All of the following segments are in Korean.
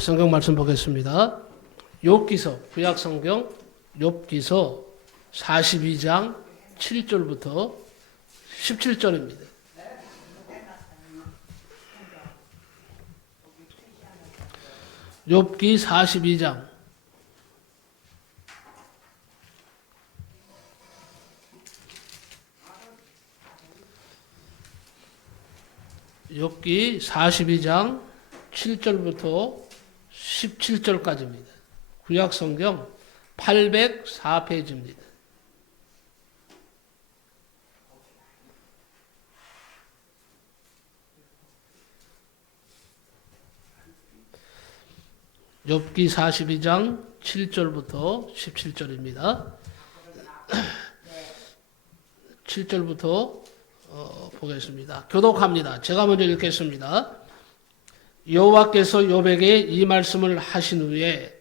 성경 말씀 보겠습니다. 욥기서 구약 성경 욥기서 42장 7절부터 17절입니다. 욥기 42장 욥기 42장 7절부터 17절까지입니다. 구약 성경 804페이지입니다. 욥기 42장 7절부터 17절입니다. 7절부터 보겠습니다. 교독합니다. 제가 먼저 읽겠습니다. 여호와께서 욥에게 이 말씀을 하신 후에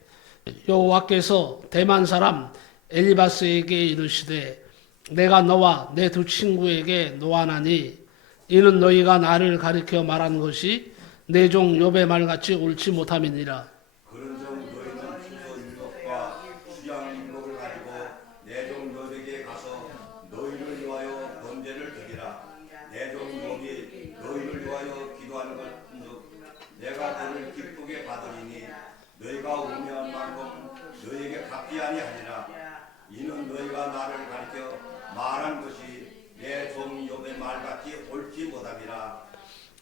여호와께서 대만 사람 엘리바스에게 이르시되 내가 너와 내 두 친구에게 노하나니 이는 너희가 나를 가리켜 말한 것이 내 종 욥의 말같이 옳지 못함이니라. 그런즉 너희는 수소 율법과 수양 율법을 가지고 내 종 욥에게 가서 너희를 위하여 번제를 드리라. 내 종 욥이 너희를 위하여 기도하는 것은즉 내가 너를 기쁘게 받으리니 너희가 우매한 만큼 너희에게 갚지 아니하리라. 이는 너희가 나를 가리켜 말한 것이 내 종 욥의 말같이 옳지 못함이라.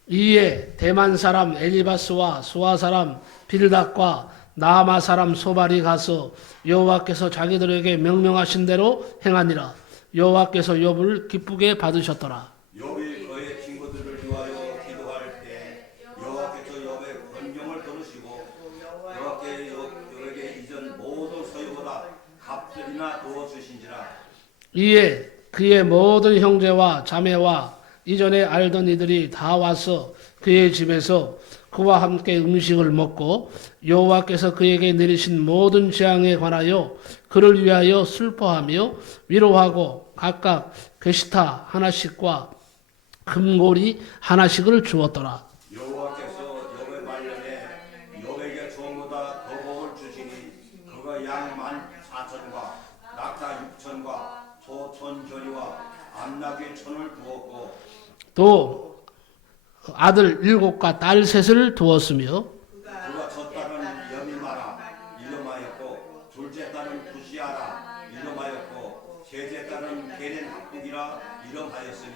이에 대만 사람 엘리바스와 수아 사람 빌닷과 나아마 사람 소발이 가서 여호와께서 자기들에게 명령하신 대로 행하니라. 여호와께서 욥을 기쁘게 받으셨더라. 욥이 그의 친구들을 위하여 기도할 때 여호와께서 욥의 번경을 들으시고 여호와께 욥에게 이전 모든 소유보다 값들이나 두어 주신지라. 이에 그의 모든 형제와 자매와 이전에 알던 이들이 다 와서 그의 집에서 그와 함께 음식을 먹고 여호와께서 그에게 내리신 모든 재앙에 관하여 그를 위하여 슬퍼하며 위로하고 각각 게시타 하나씩과 금고리 하나씩을 주었더라. 여호와께서 욥의 말년에 욥에게 종보다 더 복을 주시니 그가 양 14,000과 낙타 6,000과 소 1,000조리와 암나귀 1,000을 두었고 또 아들 7과 딸 3을 두었으며 그가 첫 딸은 여미마라 이름하였고 둘째 딸은 부시아라 이름하였고 셋째 딸은 게렌 학국이라 이름하였으니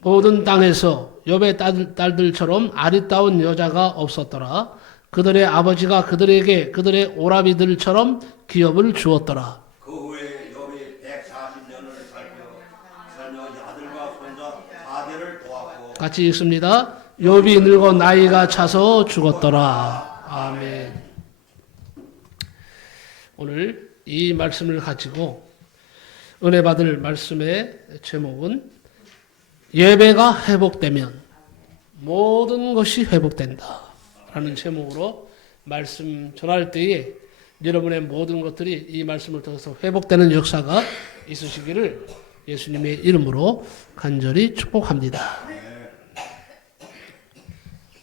모든 땅에서 욥의 딸들처럼 아리따운 여자가 없었더라. 그들의 아버지가 그들에게 그들의 오라비들처럼 기업을 주었더라. 그 후에 욥이 140년을 살며 아들과 손자 4대를 도왔고 같이 읽습니다. 욥이 늙어 나이가 차서 죽었더라. 아멘. 오늘 이 말씀을 가지고 은혜 받을 말씀의 제목은 예배가 회복되면 모든 것이 회복된다 라는 제목으로 말씀 전할 때에 여러분의 모든 것들이 이 말씀을 통해서 회복되는 역사가 있으시기를 예수님의 이름으로 간절히 축복합니다.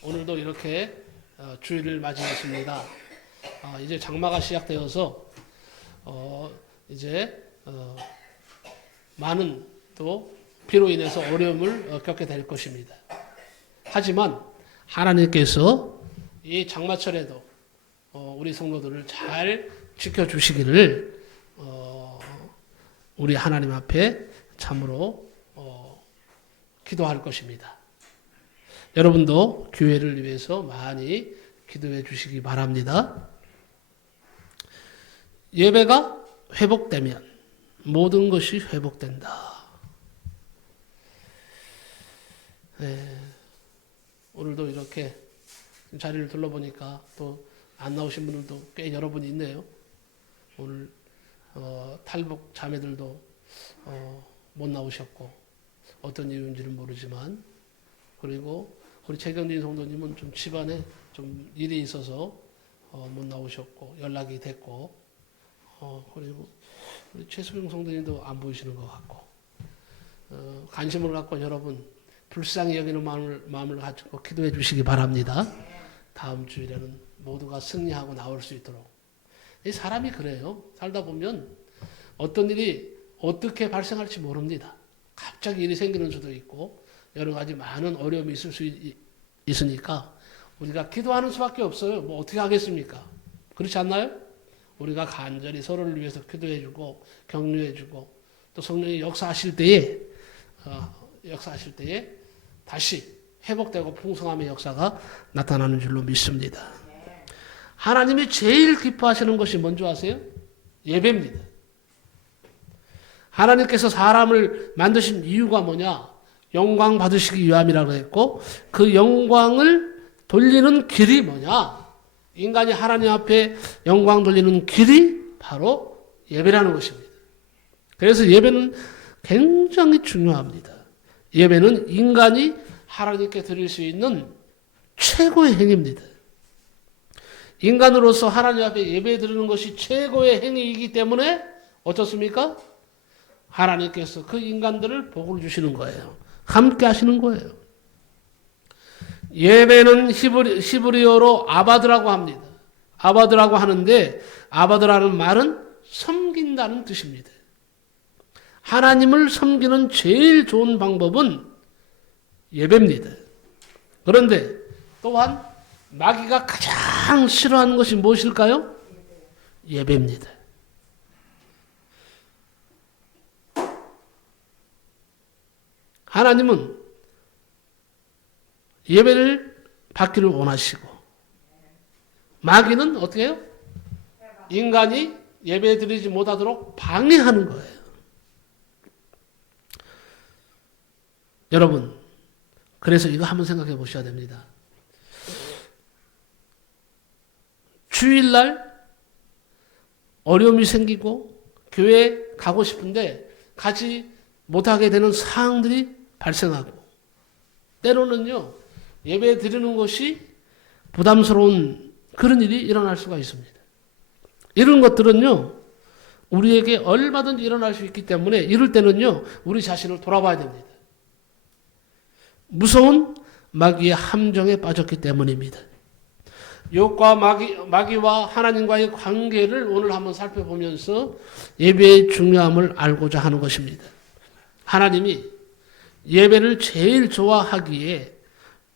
오늘도 이렇게 주일을 맞이했습니다. 이제 장마가 시작되어서 이제 많은 또 비로 인해서 어려움을 겪게 될 것입니다. 하지만 하나님께서 이 장마철에도 우리 성도들을 잘 지켜주시기를 우리 하나님 앞에 참으로 기도할 것입니다. 여러분도 교회를 위해서 많이 기도해 주시기 바랍니다. 예배가 회복되면 모든 것이 회복된다. 오늘도 이렇게 자리를 둘러보니까 또 안 나오신 분들도 꽤 여러분이 있네요. 오늘 탈북 자매들도 못 나오셨고 어떤 이유인지는 모르지만 그리고 우리 최경진 성도님은 좀 집안에 좀 일이 있어서 못 나오셨고 연락이 됐고 그리고 우리 최수경 성도님도 안 보이시는 것 같고 관심을 갖고 여러분 불쌍히 여기는 마음을 가지고 기도해 주시기 바랍니다. 다음 주일에는 모두가 승리하고 나올 수 있도록. 이 사람이 그래요. 살다 보면 어떤 일이 어떻게 발생할지 모릅니다. 갑자기 일이 생기는 수도 있고 여러 가지 많은 어려움이 있을 수 있으니까 우리가 기도하는 수밖에 없어요. 뭐 어떻게 하겠습니까? 그렇지 않나요? 우리가 간절히 서로를 위해서 기도해주고 격려해주고 또 성령이 역사하실 때에 다시 회복되고 풍성함의 역사가 나타나는 줄로 믿습니다. 하나님이 제일 기뻐하시는 것이 뭔지 아세요? 예배입니다. 하나님께서 사람을 만드신 이유가 뭐냐? 영광 받으시기 위함이라고 했고 그 영광을 돌리는 길이 뭐냐? 인간이 하나님 앞에 영광 돌리는 길이 바로 예배라는 것입니다. 그래서 예배는 굉장히 중요합니다. 예배는 인간이 하나님께 드릴 수 있는 최고의 행위입니다. 인간으로서 하나님 앞에 예배 드리는 것이 최고의 행위이기 때문에 어떻습니까? 하나님께서 그 인간들을 복을 주시는 거예요. 함께 하시는 거예요. 예배는 히브리어로 아바드라고 합니다. 아바드라고 하는데 아바드라는 말은 섬긴다는 뜻입니다. 하나님을 섬기는 제일 좋은 방법은 예배입니다. 그런데 또한 마귀가 가장 싫어하는 것이 무엇일까요? 예배입니다. 하나님은 예배를 받기를 원하시고 마귀는 어떻게 해요? 인간이 예배 드리지 못하도록 방해하는 거예요. 여러분, 그래서 이거 한번 생각해 보셔야 됩니다. 주일날 어려움이 생기고 교회 가고 싶은데 가지 못하게 되는 상황들이 발생하고 때로는요 예배 드리는 것이 부담스러운 그런 일이 일어날 수가 있습니다. 이런 것들은요 우리에게 얼마든지 일어날 수 있기 때문에 이럴 때는요 우리 자신을 돌아봐야 됩니다. 무서운 마귀의 함정에 빠졌기 때문입니다. 욥과 마귀와 하나님과의 관계를 오늘 한번 살펴보면서 예배의 중요함을 알고자 하는 것입니다. 하나님이 예배를 제일 좋아하기에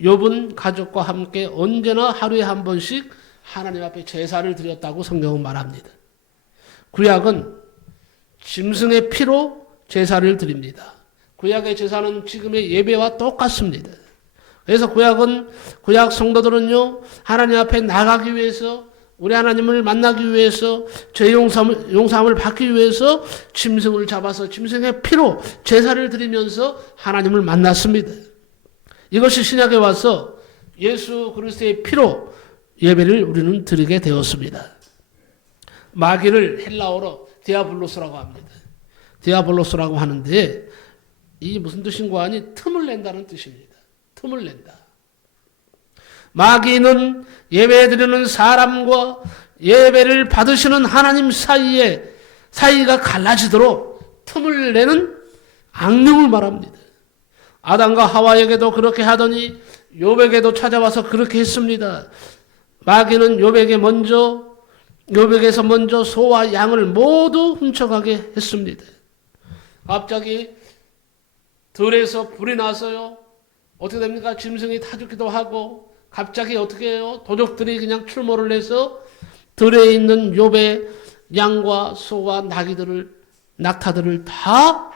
욥은 가족과 함께 언제나 하루에 한 번씩 하나님 앞에 제사를 드렸다고 성경은 말합니다. 구약은 짐승의 피로 제사를 드립니다. 구약의 제사는 지금의 예배와 똑같습니다. 그래서 구약 성도들은요 하나님 앞에 나가기 위해서 우리 하나님을 만나기 위해서 죄 용서함을 받기 위해서 짐승을 잡아서 짐승의 피로 제사를 드리면서 하나님을 만났습니다. 이것이 신약에 와서 예수 그리스도의 피로 예배를 우리는 드리게 되었습니다. 마귀를 헬라어로 디아블로스라고 합니다. 디아블로스라고 하는데 이게 무슨 뜻인가 하니 틈을 낸다는 뜻입니다. 틈을 낸다. 마귀는 예배드리는 사람과 예배를 받으시는 하나님 사이가 갈라지도록 틈을 내는 악령을 말합니다. 아담과 하와에게도 그렇게 하더니 욥에게도 찾아와서 그렇게 했습니다. 마귀는 욥에게서 먼저 소와 양을 모두 훔쳐가게 했습니다. 갑자기 들에서 불이 나서요. 어떻게 됩니까? 짐승이 타죽기도 하고 갑자기 어떻게 해요? 도적들이 그냥 출몰을 해서 들에 있는 욥의 양과 소와 낙타들을 다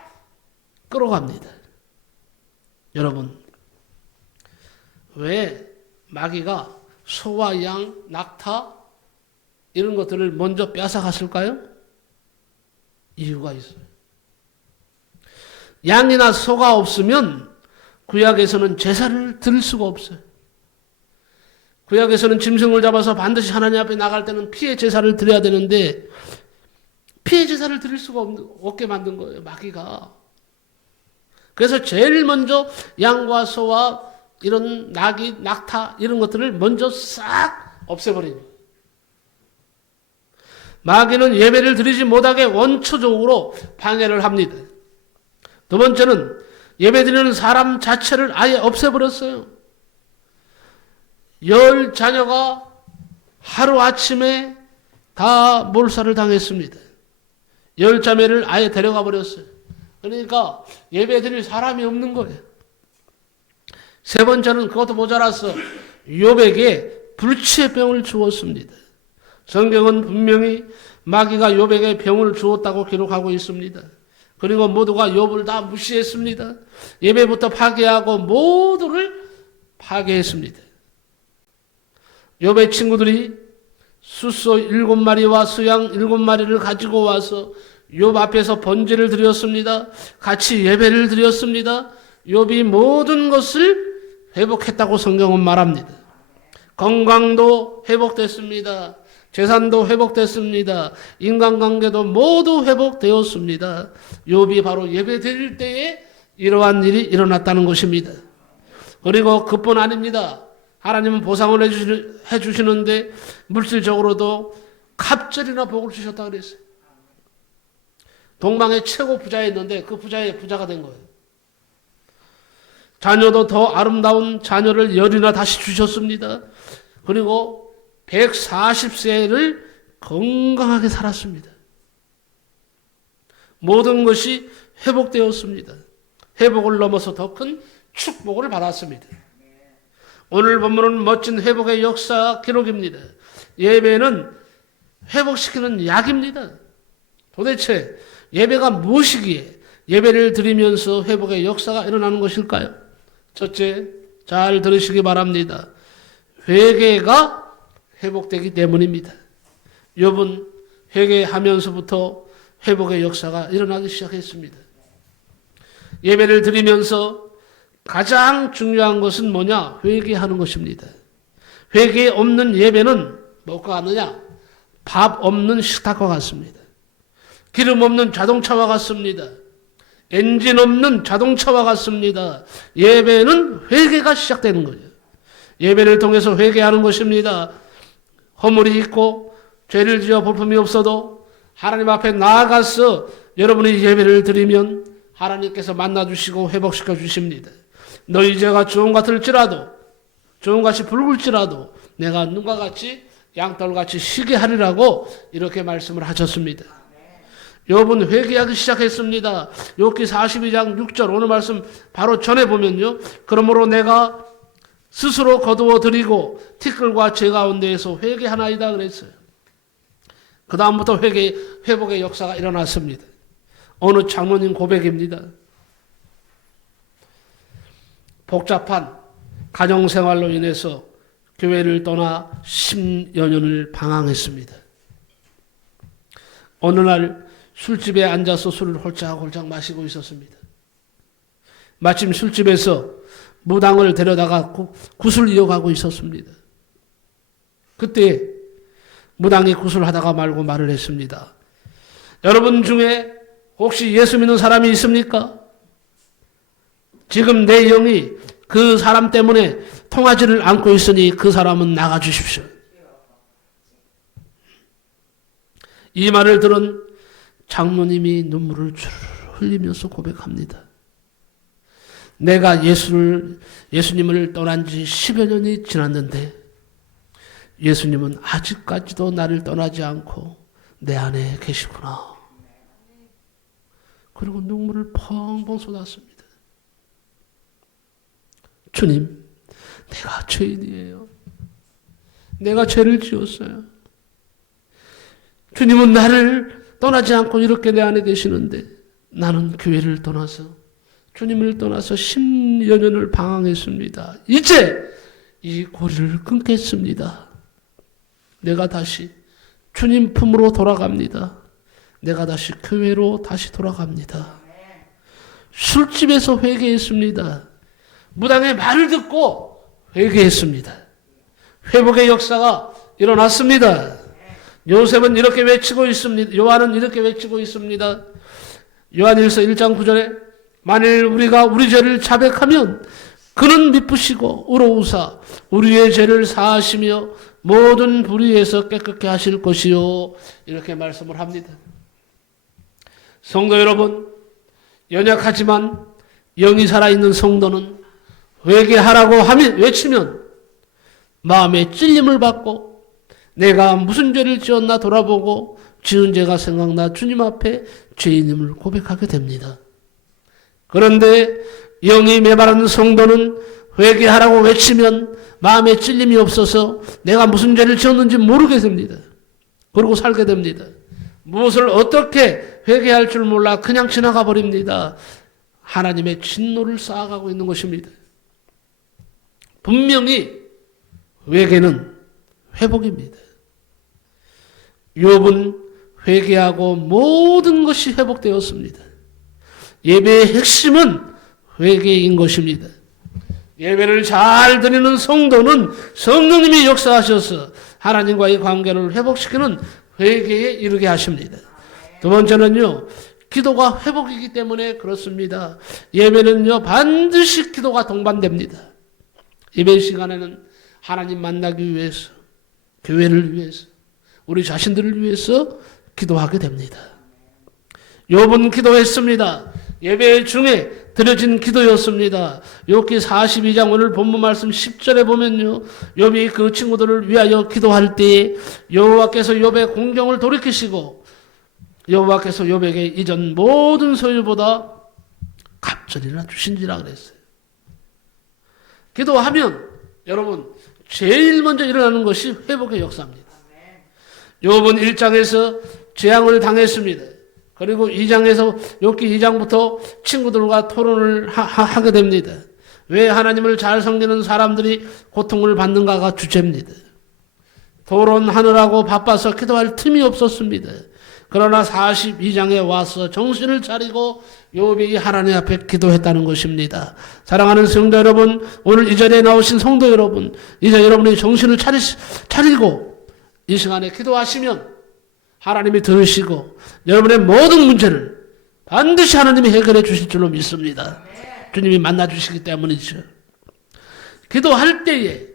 끌어갑니다. 여러분, 왜 마귀가 소와 양, 낙타 이런 것들을 먼저 뺏어갔을까요? 이유가 있어요. 양이나 소가 없으면 구약에서는 제사를 드릴 수가 없어요. 구약에서는 짐승을 잡아서 반드시 하나님 앞에 나갈 때는 피의 제사를 드려야 되는데 피의 제사를 드릴 수가 없게 만든 거예요, 마귀가. 그래서 제일 먼저 양과 소와 이런 낙이, 낙타 이런 것들을 먼저 싹 없애버린 거예요. 마귀는 예배를 드리지 못하게 원초적으로 방해를 합니다. 두 번째는 예배드리는 사람 자체를 아예 없애버렸어요. 10 자녀가 하루아침에 다 몰살을 당했습니다. 10 자매를 아예 데려가 버렸어요. 그러니까 예배 드릴 사람이 없는 거예요. 세 번째는 그것도 모자라서 욥에게 불치의 병을 주었습니다. 성경은 분명히 마귀가 욥에게 병을 주었다고 기록하고 있습니다. 그리고 모두가 욥을 다 무시했습니다. 예배부터 파괴하고 모두를 파괴했습니다. 욥의 친구들이 숫소 7마리와 수양 7마리를 가지고 와서 욥 앞에서 번제를 드렸습니다. 같이 예배를 드렸습니다. 욥이 모든 것을 회복했다고 성경은 말합니다. 건강도 회복됐습니다. 재산도 회복됐습니다. 인간관계도 모두 회복되었습니다. 욥이 바로 예배 드릴 때에 이러한 일이 일어났다는 것입니다. 그리고 그뿐 아닙니다. 하나님은 보상을 해주시는데 물질적으로도 갑절이나 복을 주셨다고 그랬어요. 동방의 최고 부자였는데 그 부자의 부자가 된 거예요. 자녀도 더 아름다운 자녀를 10이나 다시 주셨습니다. 그리고 140세를 건강하게 살았습니다. 모든 것이 회복되었습니다. 회복을 넘어서 더 큰 축복을 받았습니다. 오늘 본문은 멋진 회복의 역사 기록입니다. 예배는 회복시키는 약입니다. 도대체 예배가 무엇이기에 예배를 드리면서 회복의 역사가 일어나는 것일까요? 첫째, 잘 들으시기 바랍니다. 회개가 회복되기 때문입니다. 욥은 회개하면서부터 회복의 역사가 일어나기 시작했습니다. 예배를 드리면서 가장 중요한 것은 뭐냐? 회개하는 것입니다. 회개 없는 예배는 뭐가 같느냐? 밥 없는 식탁과 같습니다. 기름 없는 자동차와 같습니다. 엔진 없는 자동차와 같습니다. 예배는 회개가 시작되는 거예요. 예배를 통해서 회개하는 것입니다. 허물이 있고 죄를 지어 볼품이 없어도 하나님 앞에 나아가서 여러분이 예배를 드리면 하나님께서 만나주시고 회복시켜 주십니다. 너희 죄가 주홍 같을지라도 주홍같이 붉을지라도 내가 눈과 같이 양털같이 희게 하리라고 이렇게 말씀을 하셨습니다. 욥은 회개하기 시작했습니다. 욥기 42장 6절 오늘 말씀 바로 전에 보면요. 그러므로 내가 스스로 거두어 드리고 티끌과 죄 가운데에서 회개하나이다 그랬어요. 그 다음부터 회복의 역사가 일어났습니다. 어느 장로님 고백입니다. 복잡한 가정생활로 인해서 교회를 떠나 10여 년을 방황했습니다. 어느 날 술집에 앉아서 술을 홀짝홀짝 마시고 있었습니다. 마침 술집에서 무당을 데려다가 굿을 이어가고 있었습니다. 그때 무당이 굿을 하다가 말고 말을 했습니다. 여러분 중에 혹시 예수 믿는 사람이 있습니까? 지금 내 영이 그 사람 때문에 통하지를 않고 있으니 그 사람은 나가주십시오. 이 말을 들은 장로님이 눈물을 줄 흘리면서 고백합니다. 내가 예수님을 떠난 지 10여 년이 지났는데 예수님은 아직까지도 나를 떠나지 않고 내 안에 계시구나. 그리고 눈물을 펑펑 쏟았습니다. 주님, 내가 죄인이에요. 내가 죄를 지었어요. 주님은 나를 떠나지 않고 이렇게 내 안에 계시는데 나는 교회를 떠나서 주님을 떠나서 10여 년을 방황했습니다. 이제 이 고리를 끊겠습니다. 내가 다시 주님 품으로 돌아갑니다. 내가 다시 교회로 다시 돌아갑니다. 술집에서 회개했습니다. 무당의 말을 듣고 회개했습니다. 회복의 역사가 일어났습니다. 요셉은 이렇게 외치고 있습니다. 요한은 이렇게 외치고 있습니다. 요한일서 1장 9절에 만일 우리가 우리 죄를 자백하면 그는 미쁘시고 의로우사 우리의 죄를 사하시며 모든 불의에서 깨끗게 하실 것이요. 이렇게 말씀을 합니다. 성도 여러분, 연약하지만 영이 살아있는 성도는 회개하라고 하면 외치면 마음에 찔림을 받고 내가 무슨 죄를 지었나 돌아보고 지은 죄가 생각나 주님 앞에 죄인임을 고백하게 됩니다. 그런데 영이 메마른 성도는 회개하라고 외치면 마음에 찔림이 없어서 내가 무슨 죄를 지었는지 모르게 됩니다. 그러고 살게 됩니다. 무엇을 어떻게 회개할 줄 몰라 그냥 지나가 버립니다. 하나님의 진노를 쌓아가고 있는 것입니다. 분명히 회개는 회복입니다. 욥은 회개하고 모든 것이 회복되었습니다. 예배의 핵심은 회개인 것입니다. 예배를 잘 드리는 성도는 성령님이 역사하셔서 하나님과의 관계를 회복시키는 회개에 이르게 하십니다. 두 번째는요, 기도가 회복이기 때문에 그렇습니다. 예배는요, 반드시 기도가 동반됩니다. 예배 시간에는 하나님 만나기 위해서, 교회를 위해서, 우리 자신들을 위해서 기도하게 됩니다. 욥은 기도했습니다. 예배 중에 드려진 기도였습니다. 욥기 42장 오늘 본문 말씀 10절에 보면요, 욥이 그 친구들을 위하여 기도할 때에 여호와께서 욥의 공경을 돌이키시고 여호와께서 욥에게 이전 모든 소유보다 갑절이나 주신지라 그랬어요. 기도하면 여러분 제일 먼저 일어나는 것이 회복의 역사입니다. 욥은 1장에서 재앙을 당했습니다. 그리고 2장에서 욥기 2장부터 친구들과 토론을 하게 됩니다. 왜 하나님을 잘 섬기는 사람들이 고통을 받는가가 주제입니다. 토론하느라고 바빠서 기도할 틈이 없었습니다. 그러나 42장에 와서 정신을 차리고 욥이 하나님 앞에 기도했다는 것입니다. 사랑하는 성도 여러분, 오늘 이 자리에 나오신 성도 여러분, 이제 여러분이 정신을 차리고 이 시간에 기도하시면 하나님이 들으시고 여러분의 모든 문제를 반드시 하나님이 해결해 주실 줄로 믿습니다. 주님이 만나 주시기 때문이죠. 기도할 때에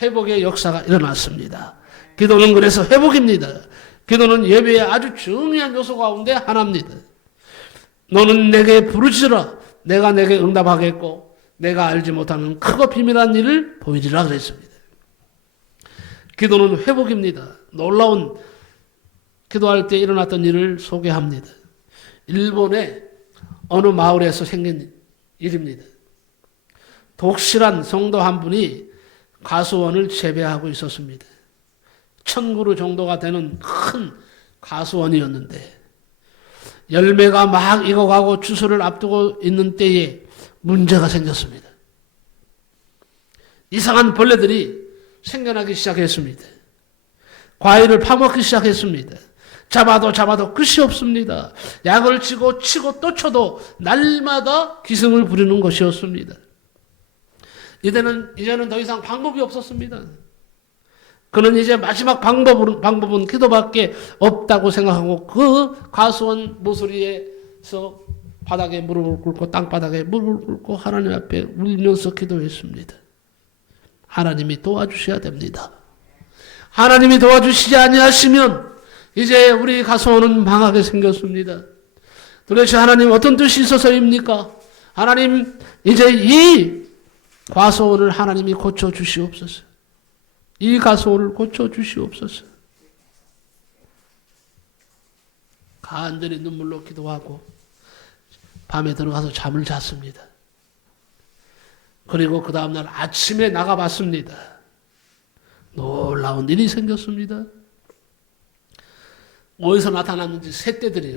회복의 역사가 일어났습니다. 기도는 그래서 회복입니다. 기도는 예배의 아주 중요한 요소 가운데 하나입니다. 너는 내게 부르짖으라. 내가 내게 응답하겠고 내가 알지 못하는 크고 비밀한 일을 보이리라 그랬습니다. 기도는 회복입니다. 놀라운 기도할 때 일어났던 일을 소개합니다. 일본의 어느 마을에서 생긴 일입니다. 독실한 성도 한 분이 가수원을 재배하고 있었습니다. 1000그루 정도가 되는 큰 가수원이었는데 열매가 막 익어가고 추수를 앞두고 있는 때에 문제가 생겼습니다. 이상한 벌레들이 생겨나기 시작했습니다. 과일을 파먹기 시작했습니다. 잡아도 끝이 없습니다. 약을 치고 또 쳐도 날마다 기승을 부리는 것이었습니다. 이제는 더 이상 방법이 없었습니다. 그는 이제 마지막 방법은 기도밖에 없다고 생각하고 그 가수원 모서리에서 바닥에 무릎을 꿇고 땅바닥에 무릎을 꿇고 하나님 앞에 울면서 기도했습니다. 하나님이 도와주셔야 됩니다. 하나님이 도와주시지 아니하시면 이제 우리 가수원은 망하게 생겼습니다. 도대체 하나님 어떤 뜻이 있어서입니까? 하나님 이제 이 가수원을 하나님이 고쳐주시옵소서. 이 가수원을 고쳐주시옵소서. 간절히 눈물로 기도하고 밤에 들어가서 잠을 잤습니다. 그리고 그 다음날 아침에 나가봤습니다. 놀라운 일이 생겼습니다. 어디서 나타났는지 새떼들이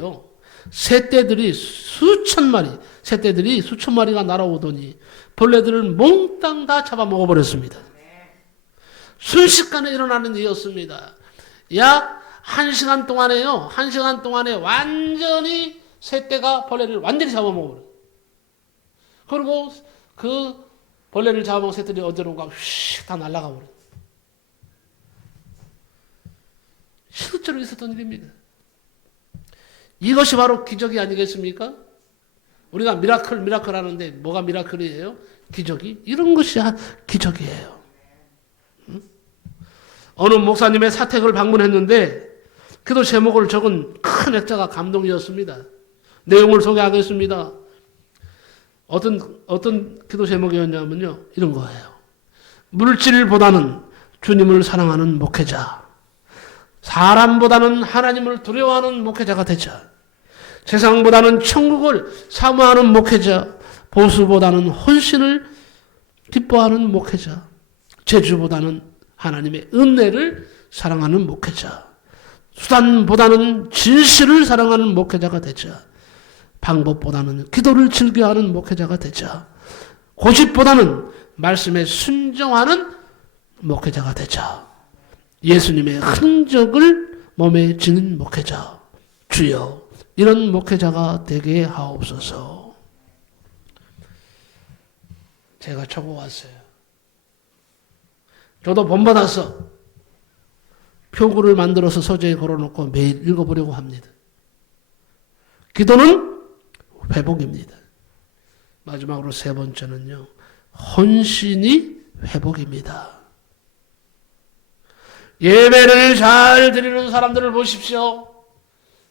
수천 마리가 날아오더니 벌레들을 몽땅 다 잡아먹어 버렸습니다. 순식간에 일어나는 일이었습니다. 약 1시간 동안에요. 1시간 동안에 완전히 새떼가 벌레를 완전히 잡아먹어 버려요. 그리고 그 벌레를 잡아먹은 새들이 어디로 가 휙 다 날아가 버려요. 실제로 있었던 일입니다. 이것이 바로 기적이 아니겠습니까? 우리가 미라클 하는데 뭐가 미라클이에요? 기적이? 이런 것이 기적이에요. 응? 어느 목사님의 사택을 방문했는데 기도 제목을 적은 큰 액자가 감동이었습니다. 내용을 소개하겠습니다. 어떤 기도 제목이었냐면요. 이런 거예요. 물질보다는 주님을 사랑하는 목회자, 사람보다는 하나님을 두려워하는 목회자가 되자. 세상보다는 천국을 사모하는 목회자, 보수보다는 헌신을 기뻐하는 목회자, 재주보다는 하나님의 은혜를 사랑하는 목회자, 수단보다는 진실을 사랑하는 목회자가 되자. 방법보다는 기도를 즐겨하는 목회자가 되자. 고집보다는 말씀에 순종하는 목회자가 되자. 예수님의 흔적을 몸에 지닌 목회자. 주여, 이런 목회자가 되게 하옵소서. 제가 적어 왔어요. 저도 본받아서 표구를 만들어서 서재에 걸어놓고 매일 읽어보려고 합니다. 기도는 회복입니다. 마지막으로 세 번째는요, 헌신이 회복입니다. 예배를 잘 드리는 사람들을 보십시오.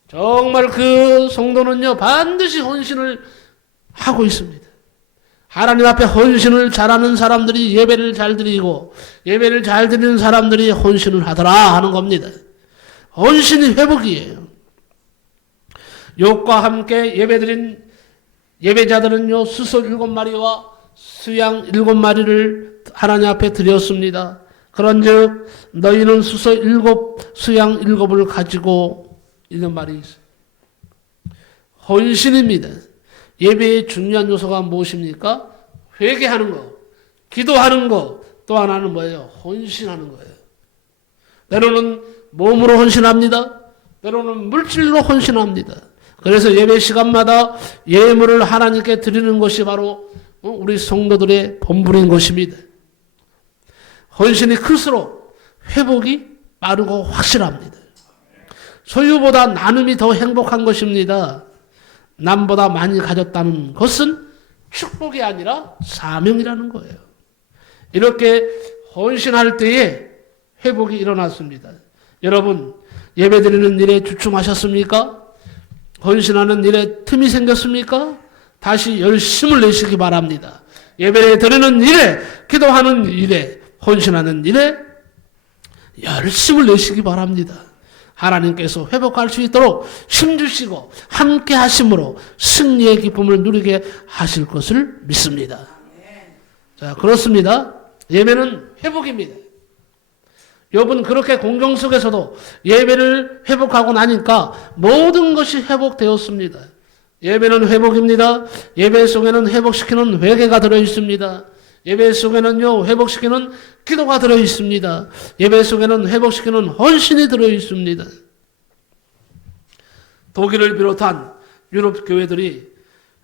정말 그 성도는요, 반드시 헌신을 하고 있습니다. 하나님 앞에 헌신을 잘하는 사람들이 예배를 잘 드리고, 예배를 잘 드리는 사람들이 헌신을 하더라 하는 겁니다. 헌신이 회복이에요. 욥과 함께 예배드린 예배자들은요, 수소 7마리와 수양 7마리를 하나님 앞에 드렸습니다. 그런즉 너희는 수소 7, 수양 7을 가지고 있는 말이 있어요. 헌신입니다. 예배의 중요한 요소가 무엇입니까? 회개하는 거, 기도하는 거, 또 하나는 뭐예요? 헌신하는 거예요. 때로는 몸으로 헌신합니다. 때로는 물질로 헌신합니다. 그래서 예배 시간마다 예물을 하나님께 드리는 것이 바로 우리 성도들의 본분인 것입니다. 헌신이 클수록 회복이 빠르고 확실합니다. 소유보다 나눔이 더 행복한 것입니다. 남보다 많이 가졌다는 것은 축복이 아니라 사명이라는 거예요. 이렇게 헌신할 때에 회복이 일어났습니다. 여러분, 예배드리는 일에 주춤하셨습니까? 헌신하는 일에 틈이 생겼습니까? 다시 열심을 내시기 바랍니다. 예배를 드리는 일에, 기도하는 일에, 헌신하는 일에 열심을 내시기 바랍니다. 하나님께서 회복할 수 있도록 힘주시고 함께 하심으로 승리의 기쁨을 누리게 하실 것을 믿습니다. 자, 그렇습니다. 예배는 회복입니다. 욥은 그렇게 공경 속에서도 예배를 회복하고 나니까 모든 것이 회복되었습니다. 예배는 회복입니다. 예배 속에는 회복시키는 회개가 들어있습니다. 예배 속에는요, 회복시키는 기도가 들어있습니다. 예배 속에는 회복시키는 헌신이 들어있습니다. 독일을 비롯한 유럽 교회들이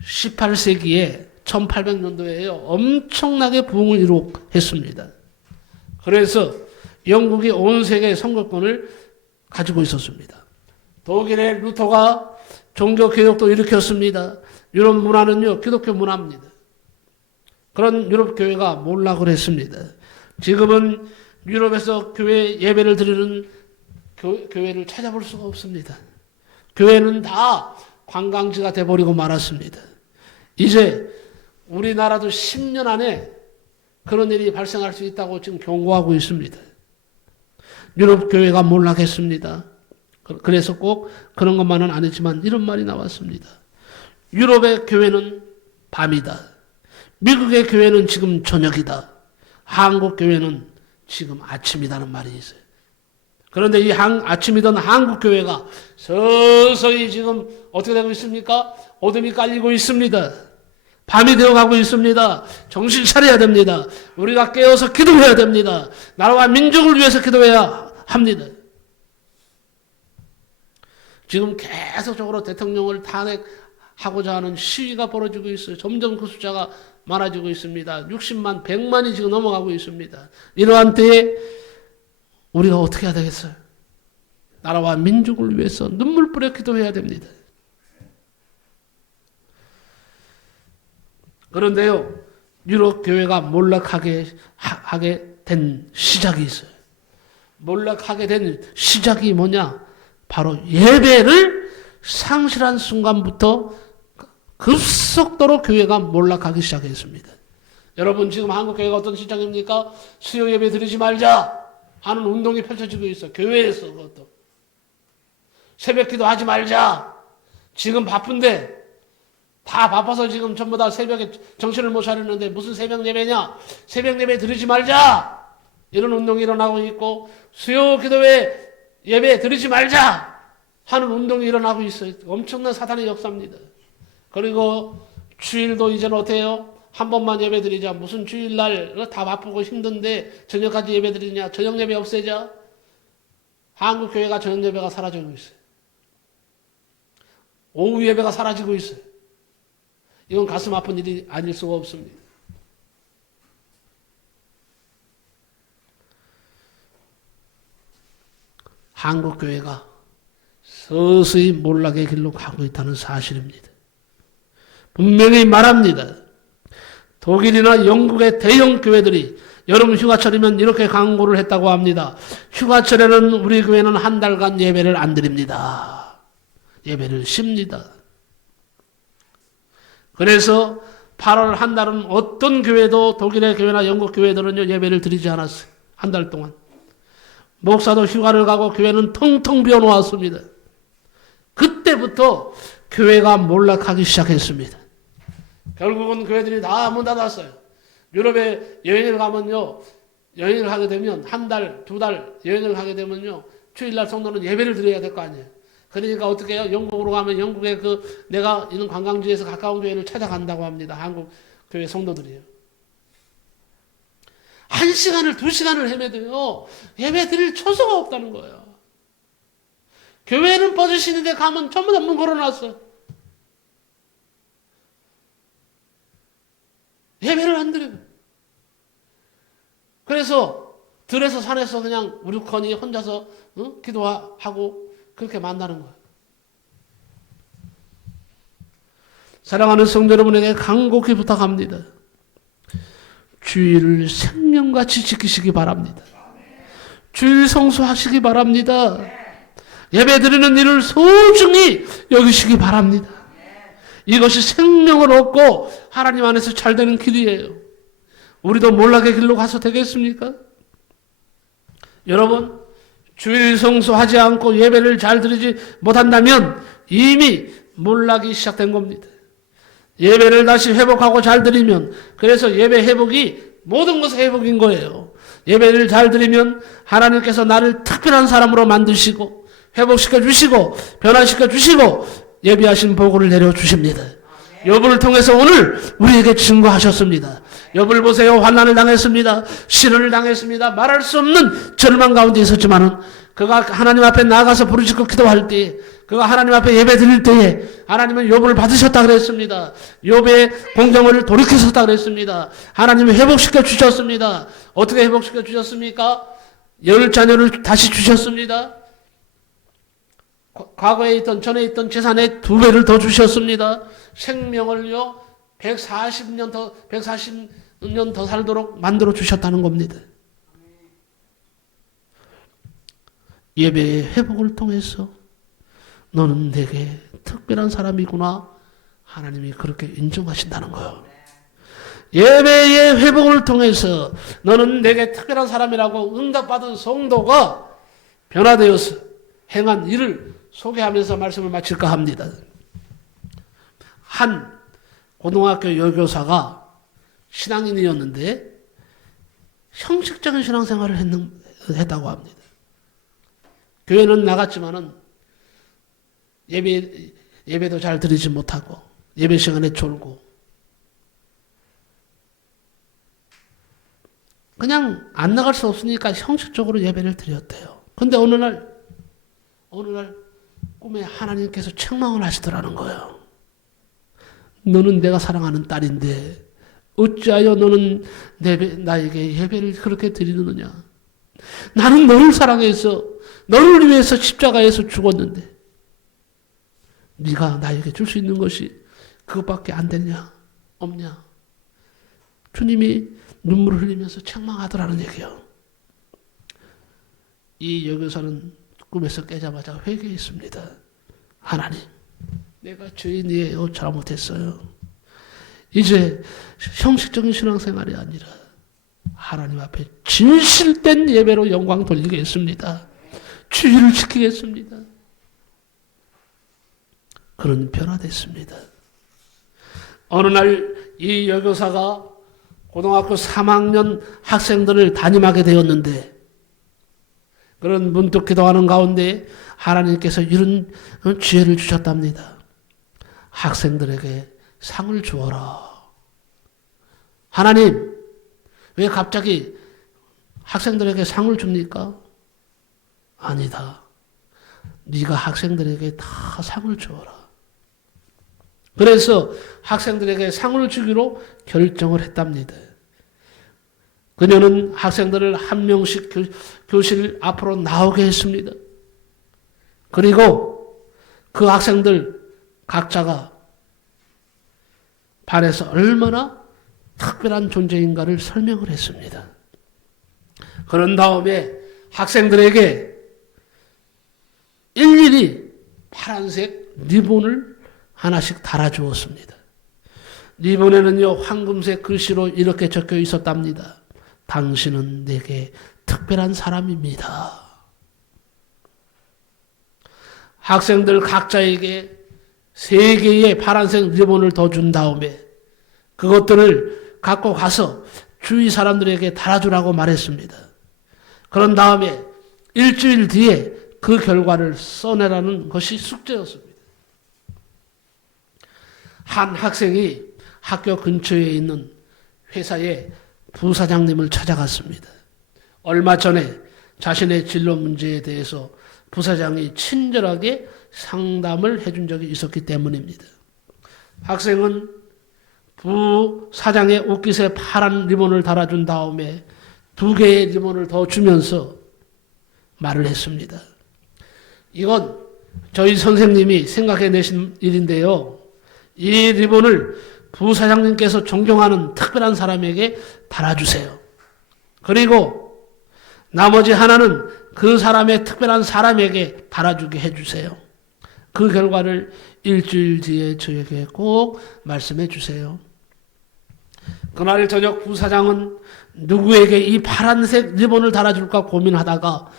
18세기에 1800년도에요, 엄청나게 부흥을 이룩했습니다. 그래서 영국이 온 세계 선거권을 가지고 있었습니다. 독일의 루터가 종교개혁도 일으켰습니다. 유럽 문화는요, 기독교 문화입니다. 그런 유럽 교회가 몰락을 했습니다. 지금은 유럽에서 교회 예배를 드리는 교회를 찾아볼 수가 없습니다. 교회는 다 관광지가 돼버리고 말았습니다. 이제 우리나라도 10년 안에 그런 일이 발생할 수 있다고 지금 경고하고 있습니다. 유럽 교회가 몰락했습니다. 그래서 꼭 그런 것만은 아니지만 이런 말이 나왔습니다. 유럽의 교회는 밤이다. 미국의 교회는 지금 저녁이다. 한국 교회는 지금 아침이다는 말이 있어요. 그런데 이 아침이던 한국 교회가 서서히 지금 어떻게 되고 있습니까? 어둠이 깔리고 있습니다. 밤이 되어가고 있습니다. 정신 차려야 됩니다. 우리가 깨어서 기도해야 됩니다. 나라와 민족을 위해서 기도해야 합니다. 지금 계속적으로 대통령을 탄핵하고자 하는 시위가 벌어지고 있어요. 점점 그 숫자가 많아지고 있습니다. 60만, 100만이 지금 넘어가고 있습니다. 이러한 때에 우리가 어떻게 해야 되겠어요? 나라와 민족을 위해서 눈물 뿌려 기도해야 됩니다. 그런데요, 유럽 교회가 몰락하게 된 시작이 있어요. 몰락하게 된 시작이 뭐냐? 바로 예배를 상실한 순간부터 급속도로 교회가 몰락하기 시작했습니다. 여러분, 지금 한국 교회가 어떤 시장입니까? 수요 예배 드리지 말자. 하는 운동이 펼쳐지고 있어. 교회에서 그것도. 새벽기도 하지 말자. 지금 바쁜데 다 바빠서 지금 전부 다 새벽에 정신을 못 차리는데 무슨 새벽 예배냐. 새벽 예배 드리지 말자. 이런 운동이 일어나고 있고 수요 기도회 예배 드리지 말자 하는 운동이 일어나고 있어요. 엄청난 사탄의 역사입니다. 그리고 주일도 이제는 어때요? 한 번만 예배 드리자. 무슨 주일날 다 바쁘고 힘든데 저녁까지 예배 드리냐. 저녁 예배 없애자. 한국 교회가 저녁 예배가 사라지고 있어요. 오후 예배가 사라지고 있어요. 이건 가슴 아픈 일이 아닐 수가 없습니다. 한국 교회가 서서히 몰락의 길로 가고 있다는 사실입니다. 분명히 말합니다. 독일이나 영국의 대형 교회들이 여름 휴가철이면 이렇게 광고를 했다고 합니다. 휴가철에는 우리 교회는 한 달간 예배를 안 드립니다. 예배를 쉽니다. 그래서 8월 한 달은 어떤 교회도 독일의 교회나 영국 교회들은요 예배를 드리지 않았어요. 한 달 동안. 목사도 휴가를 가고 교회는 텅텅 비어놓았습니다. 그때부터 교회가 몰락하기 시작했습니다. 결국은 교회들이 다 문 닫았어요. 유럽에 여행을 가면요, 여행을 하게 되면 한 달, 두 달 여행을 하게 되면요, 주일날 성도는 예배를 드려야 될 거 아니에요. 그러니까 어떻게 해요? 영국으로 가면 영국의 내가 있는 관광지에서 가까운 교회를 찾아간다고 합니다. 한국 교회 성도들이요. 1시간을 2시간을 헤매도요, 예배 드릴 처소가 없다는 거예요. 교회는 뻗으시는데 가면 전부 다 문 걸어놨어요. 예배를 안 드려요. 그래서 들에서 산에서 그냥 우리커니 혼자서 기도하고 그렇게 만나는 거예요. 사랑하는 성도 여러분에게 간곡히 부탁합니다. 주일을 생명같이 지키시기 바랍니다. 주일 성수하시기 바랍니다. 예배 드리는 일을 소중히 여기시기 바랍니다. 이것이 생명을 얻고 하나님 안에서 잘 되는 길이에요. 우리도 몰락의 길로 가서 되겠습니까? 여러분, 주일 성수하지 않고 예배를 잘 드리지 못한다면 이미 몰락이 시작된 겁니다. 예배를 다시 회복하고 잘 드리면, 그래서 예배 회복이 모든 것의 회복인 거예요. 예배를 잘 드리면 하나님께서 나를 특별한 사람으로 만드시고 회복시켜 주시고 변화시켜 주시고 예비하신 보고를 내려주십니다. 욥을 통해서 오늘 우리에게 증거하셨습니다. 욥을 보세요. 환난을 당했습니다. 시련을 당했습니다. 말할 수 없는 절망 가운데 있었지만은 그가 하나님 앞에 나아가서 부르짖고 기도할 때, 그가 하나님 앞에 예배 드릴 때에 하나님은 욥을 받으셨다 그랬습니다. 욥의 공경을 돌이키셨다 그랬습니다. 하나님이 회복시켜 주셨습니다. 어떻게 회복시켜 주셨습니까? 10자녀를 다시 주셨습니다. 과거에 있던, 전에 있던 재산의 2배를 더 주셨습니다. 생명을요, 140년 더 살도록 만들어 주셨다는 겁니다. 예배의 회복을 통해서 너는 내게 특별한 사람이구나. 하나님이 그렇게 인정하신다는 거예요. 예배의 회복을 통해서 너는 내게 특별한 사람이라고 응답받은 성도가 변화되어서 행한 일을 소개하면서 말씀을 마칠까 합니다. 한 고등학교 여교사가 신앙인이었는데 형식적인 신앙생활을 했다고 합니다. 교회는 나갔지만은 예배도 잘 드리지 못하고 예배 시간에 졸고 그냥 안 나갈 수 없으니까 형식적으로 예배를 드렸대요. 근데 어느 날 꿈에 하나님께서 책망을 하시더라는 거예요. 너는 내가 사랑하는 딸인데 어찌하여 너는 나에게 예배를 그렇게 드리느냐. 나는 너를 사랑해서 너를 위해서 십자가에서 죽었는데 네가 나에게 줄 수 있는 것이 그것밖에 안 되냐? 없냐? 주님이 눈물을 흘리면서 책망하더라는 얘기예요. 이 여교사는 꿈에서 깨자마자 회개했습니다. 하나님, 내가 죄인이에요. 잘못했어요. 이제 형식적인 신앙생활이 아니라 하나님 앞에 진실된 예배로 영광 돌리겠습니다. 주의를 지키겠습니다. 그런 변화됐습니다. 어느 날 이 여교사가 고등학교 3학년 학생들을 담임하게 되었는데 그런 문득 기도하는 가운데 하나님께서 이런 지혜를 주셨답니다. 학생들에게 상을 주어라. 하나님, 왜 갑자기 학생들에게 상을 줍니까? 아니다. 네가 학생들에게 다 상을 주어라. 그래서 학생들에게 상을 주기로 결정을 했답니다. 그녀는 학생들을 한 명씩 교실 앞으로 나오게 했습니다. 그리고 그 학생들 각자가 반에서 얼마나 특별한 존재인가를 설명을 했습니다. 그런 다음에 학생들에게 일일이 파란색 리본을 하나씩 달아주었습니다. 리본에는요, 황금색 글씨로 이렇게 적혀 있었답니다. 당신은 내게 특별한 사람입니다. 학생들 각자에게 3개의 파란색 리본을 더 준 다음에 그것들을 갖고 가서 주위 사람들에게 달아주라고 말했습니다. 그런 다음에 일주일 뒤에 그 결과를 써내라는 것이 숙제였습니다. 한 학생이 학교 근처에 있는 회사의 부사장님을 찾아갔습니다. 얼마 전에 자신의 진로 문제에 대해서 부사장이 친절하게 상담을 해준 적이 있었기 때문입니다. 학생은 부사장의 옷깃에 파란 리본을 달아준 다음에 2개의 리본을 더 주면서 말을 했습니다. 이건 저희 선생님이 생각해내신 일인데요. 이 리본을 부사장님께서 존경하는 특별한 사람에게 달아주세요. 그리고 나머지 하나는 그 사람의 특별한 사람에게 달아주게 해주세요. 그 결과를 일주일 뒤에 저에게 꼭 말씀해 주세요. 그날 저녁 부사장은 누구에게 이 파란색 리본을 달아줄까 고민하다가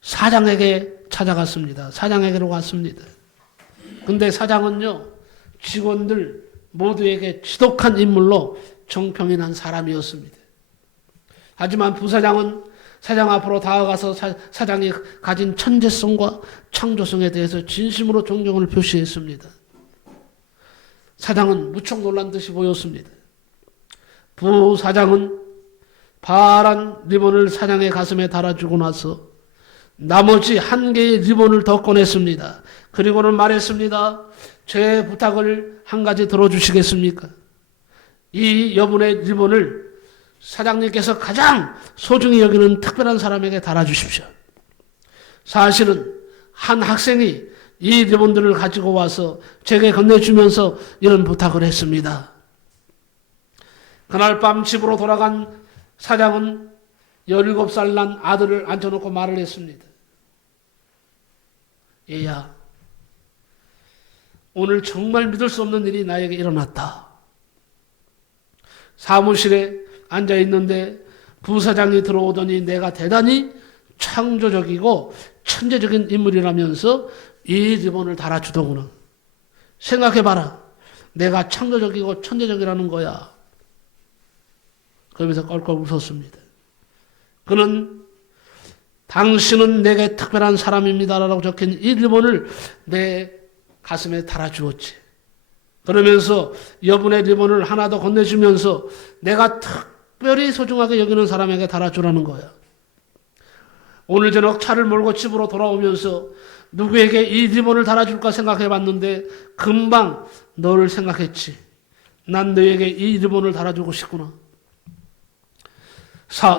사장에게 찾아갔습니다. 사장에게로 갔습니다. 근데 사장은요, 직원들 모두에게 지독한 인물로 정평이 난 사람이었습니다. 하지만 부사장은 사장 앞으로 다가가서 사장이 가진 천재성과 창조성에 대해서 진심으로 존경을 표시했습니다. 사장은 무척 놀란 듯이 보였습니다. 부사장은 파란 리본을 사장의 가슴에 달아주고 나서 나머지 1개의 리본을 더 꺼냈습니다. 그리고는 말했습니다. 제 부탁을 한 가지 들어주시겠습니까? 이 여분의 리본을 사장님께서 가장 소중히 여기는 특별한 사람에게 달아주십시오. 사실은 한 학생이 이 리본들을 가지고 와서 제게 건네주면서 이런 부탁을 했습니다. 그날 밤 집으로 돌아간 사장은 17살 난 아들을 앉혀놓고 말을 했습니다. 얘야, 오늘 정말 믿을 수 없는 일이 나에게 일어났다. 사무실에 앉아있는데 부사장이 들어오더니 내가 대단히 창조적이고 천재적인 인물이라면서 이 리본을 달아주더구나. 생각해봐라. 내가 창조적이고 천재적이라는 거야. 그러면서 껄껄 웃었습니다. 그는 당신은 내게 특별한 사람입니다라고 적힌 이 리본을 내 가슴에 달아주었지. 그러면서 여분의 리본을 하나 더 건네주면서 내가 특별히 소중하게 여기는 사람에게 달아주라는 거야. 오늘 저녁 차를 몰고 집으로 돌아오면서 누구에게 이 리본을 달아줄까 생각해봤는데 금방 너를 생각했지. 난 너에게 이 리본을 달아주고 싶구나.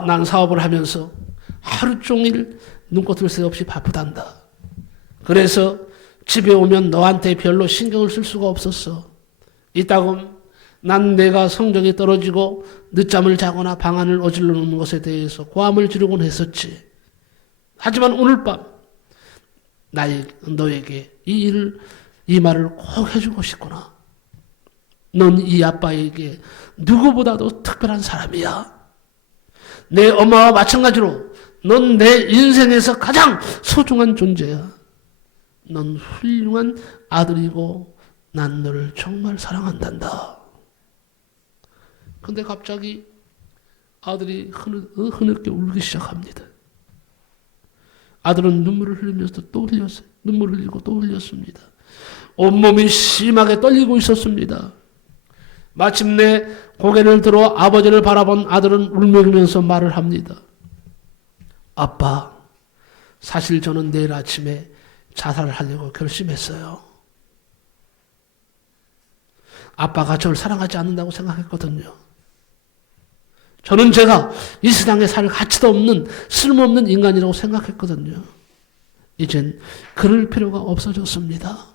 난 사업을 하면서 하루 종일 눈꽃을 새 없이 바쁘단다. 그래서 집에 오면 너한테 별로 신경을 쓸 수가 없었어. 이따금 난 내가 성적이 떨어지고 늦잠을 자거나 방안을 어질러 놓는 것에 대해서 고함을 지르곤 했었지. 하지만 오늘 밤 너에게 이 말을 꼭 해주고 싶구나. 넌 이 아빠에게 누구보다도 특별한 사람이야. 내 엄마와 마찬가지로 넌 내 인생에서 가장 소중한 존재야. 넌 훌륭한 아들이고 난 너를 정말 사랑한단다. 근데 갑자기 아들이 흐느끼 울기 시작합니다. 아들은 눈물을 흘리면서 또 흘렸어요. 눈물을 흘리고 또 흘렸습니다. 온몸이 심하게 떨리고 있었습니다. 마침내 고개를 들어 아버지를 바라본 아들은 울먹이면서 말을 합니다. 아빠, 사실 저는 내일 아침에 자살을 하려고 결심했어요. 아빠가 저를 사랑하지 않는다고 생각했거든요. 저는 제가 이 세상에 살 가치도 없는 쓸모없는 인간이라고 생각했거든요. 이젠 그럴 필요가 없어졌습니다.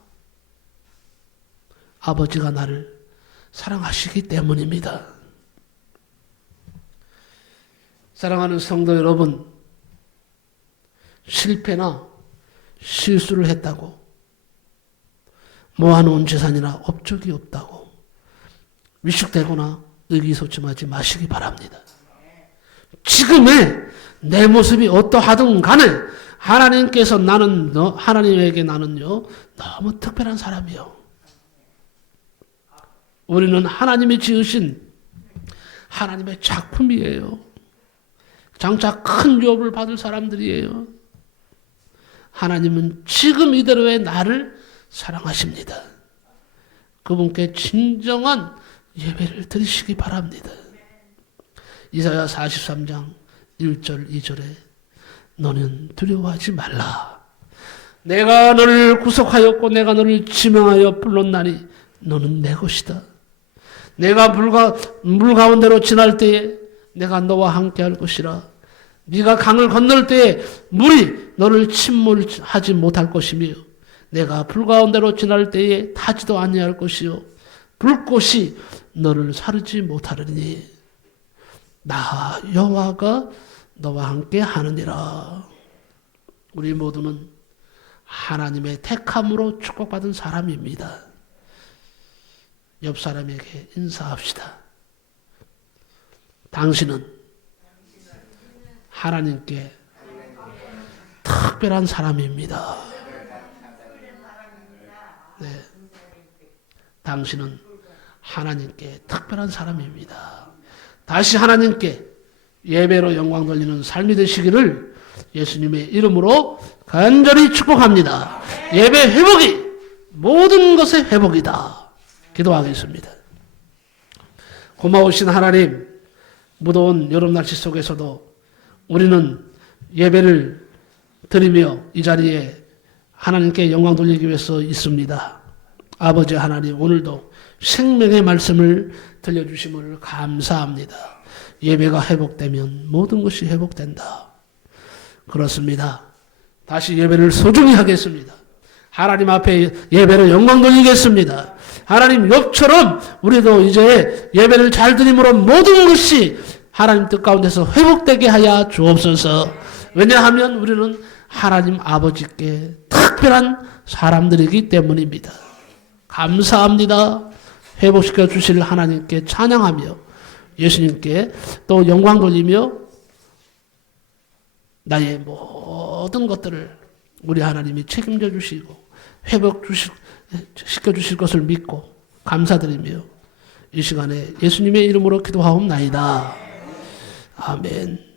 아버지가 나를 사랑하시기 때문입니다. 사랑하는 성도 여러분, 실패나 실수를 했다고 모아놓은 재산이나 업적이 없다고 위축되거나 의기소침하지 마시기 바랍니다. 지금의 내 모습이 어떠하든 간에 하나님께서 하나님에게 나는요 너무 특별한 사람이요. 우리는 하나님이 지으신 하나님의 작품이에요. 장차 큰 유업을 받을 사람들이에요. 하나님은 지금 이대로의 나를 사랑하십니다. 그분께 진정한 예배를 드리시기 바랍니다. 이사야 43장 1절 2절에 너는 두려워하지 말라. 내가 너를 구속하였고 내가 너를 지명하여 불렀나니 너는 내 것이다. 내가 물 가운데로 지날 때에 내가 너와 함께 할 것이라. 네가 강을 건널 때에 물이 너를 침몰하지 못할 것이며 내가 불 가운데로 지날 때에 타지도 아니할 것이요 불꽃이 너를 사르지 못하리니 나 여호와가 너와 함께 하느니라. 우리 모두는 하나님의 택함으로 축복받은 사람입니다. 옆 사람에게 인사합시다. 당신은 하나님께 특별한 사람입니다. 네. 당신은 하나님께 특별한 사람입니다. 다시 하나님께 예배로 영광 돌리는 삶이 되시기를 예수님의 이름으로 간절히 축복합니다. 예배 회복이 모든 것의 회복이다. 기도하겠습니다. 고마우신 하나님, 무더운 여름 날씨 속에서도 우리는 예배를 드리며 이 자리에 하나님께 영광 돌리기 위해서 있습니다. 아버지 하나님, 오늘도 생명의 말씀을 들려주심을 감사합니다. 예배가 회복되면 모든 것이 회복된다. 그렇습니다. 다시 예배를 소중히 하겠습니다. 하나님 앞에 예배로 영광 돌리겠습니다. 하나님 욥처럼 우리도 이제 예배를 잘 드림으로 모든 것이 하나님 뜻 가운데서 회복되게 하여 주옵소서. 왜냐하면 우리는 하나님 아버지께 특별한 사람들이기 때문입니다. 감사합니다. 회복시켜 주실 하나님께 찬양하며 예수님께 또 영광 돌리며 나의 모든 것들을 우리 하나님이 책임져 주시고 회복시켜 주실 것을 믿고 감사드리며 이 시간에 예수님의 이름으로 기도하옵나이다. 아멘.